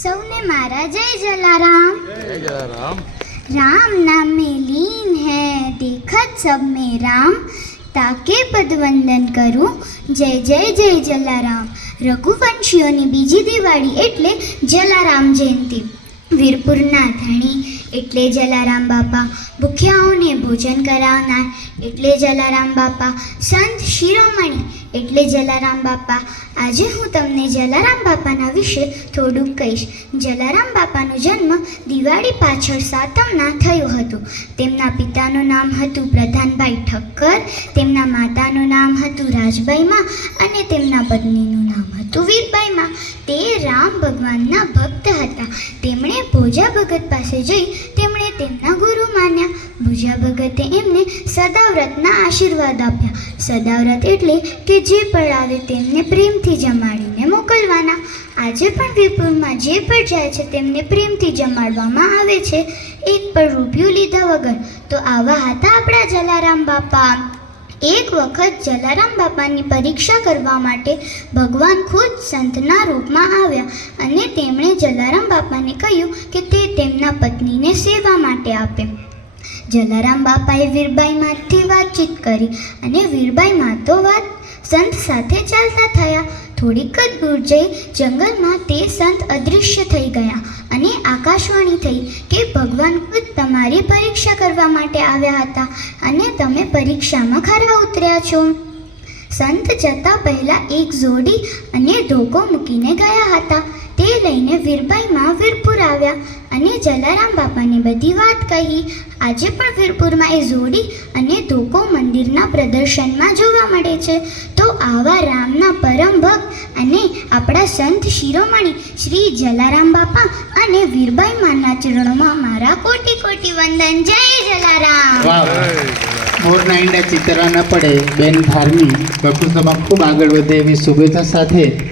સૌને મારા જય જલારામ। जय जलाराम। राम नाम में लीन है देखत सब में राम, ताके पद वंदन करूं जय जय जय जलाराम। रघुवंशीओनी बीजी दिवाળી એટલે જલારામ જયંતિ। વીરપુરના ધણી એટલે જલારામ બાપા, ભૂખ્યાઓને ભોજન કરાવનાર એટલે જલારામ બાપા, સંત શિરોમણી એટલે જલારામ બાપા। આજે હું તમને જલારામ બાપાના વિશે થોડુંક કહીશ। જલારામ બાપાનો જન્મ દિવાળી પાછળ સાતમના થયો હતો। તેમના પિતાનું નામ હતું પ્રધાનભાઈ ઠક્કર, તેમના માતાનું નામ હતું રાજબાઈમાં અને તેમના પત્નીનું નામ હતું વીરબાઈમાં। તે રામ ભગવાનના ભક્ત હતા। તેમણે ભોજા ભગત પાસે જઈ તેમણે તેમના ગુરુ માન્યા। ભોજા ભગતે એમને સદાવ્રતના આશીર્વાદ આપ્યા। સદાવ્રત એટલે કે જે પણ આવે તેમને પ્રેમથી જમાડીને મોકલવાના। આજે પણ વીરપુરમાં જે પણ જાય છે તેમને પ્રેમથી જમાડવામાં આવે છે, એક પણ રૂપિયો લીધા વગર। તો આવા હતા આપણા જલારામ બાપા। એક વખત જલારામ બાપાની પરીક્ષા કરવા માટે ભગવાન ખુદ સંતના રૂપમાં આવ્યા અને તેમણે જલારામ બાપાને કહ્યું કે તે તેમના પત્નીને સેવા માટે આપે। જલારામ બાપાએ વીરબાઈમાંથી વાતચીત કરી અને વીરબાઈમાં તો વાત સંત સાથે ચાલતા થયા। થોડીક જ દૂર જઈ જંગલમાં તે સંત અદૃશ્ય થઈ ગયા અને આકાશવાણી થઈ કે ભગવાન ખુદ તમારી પરીક્ષા કરવા માટે આવ્યા હતા અને તમે પરીક્ષામાં ખરા ઉતર્યા છો। સંત જતા પહેલાં એક જોડી અને ધોકો મૂકીને ગયા હતા। તે લઈને વીરબાઈમાં વીરપુર આવ્યા અને જલારામ બાપાને બધી વાત કહી। આજે પણ વીરપુરમાં એ જોડી અને ધોકો મંદિરના પ્રદર્શનમાં જોવા મળે છે। તો આવા રામના પરમ ભક્ત અને આપણા સંત શિરોમણી શ્રી જલારામ બાપા અને વીરબાઈ માના ચરણોમાં મારા કોટી કોટી વંદન। જય જલારામ। મોરના ઈંડા ચિતરા ન પડે બેન ધાર્મી બકુસભા ખૂબ આગળ વધે એવી શુભેચ્છા સાથે